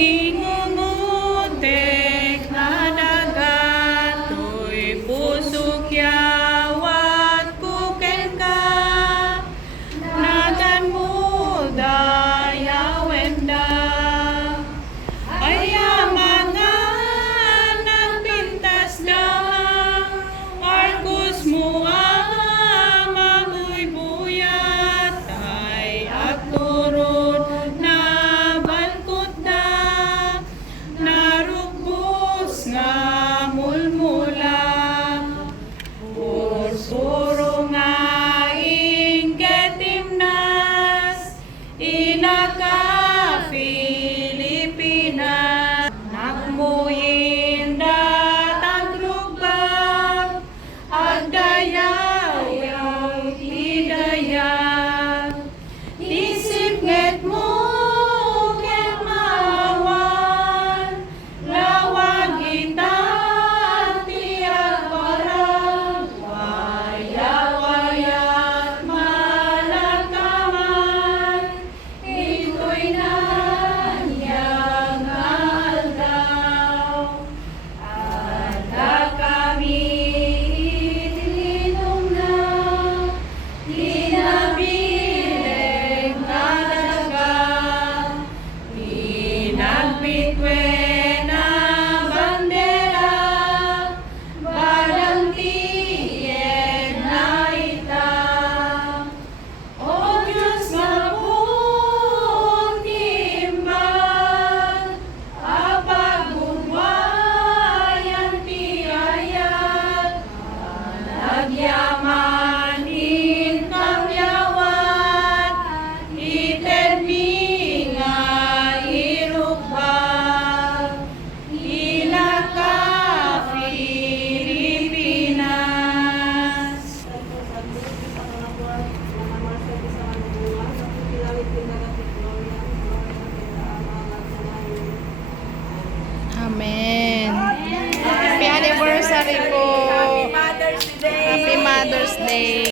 Ingungutek na dagat, to'y pusok yawat kuken ka. Nagan mo dayawenda. Ay mga nagpintas na, Argus mo ang mamoy buyat, ay agturod na balkot na, narukbos nga mulmula. Puro nga inggetimnas, inaka Pilipinas, nakmuyin datang rugbag, agdayaw yung hidaya. Isip nget mo ket maawan, lawag itan tiyak parang, waya-wayat malagkaman, ito'y nanyang aldaw. Ala kami itinom na, inabileg na daga, pinagpitwe na bandera, balang tiyeg na ita. O Diyos nga pong timbang, apagugwayan tiyayat, nagyamanin kang yawat, iten mi nga irukbag, inaka Pilipinas. Amen. Happy anniversary po. Happy Mother's Day.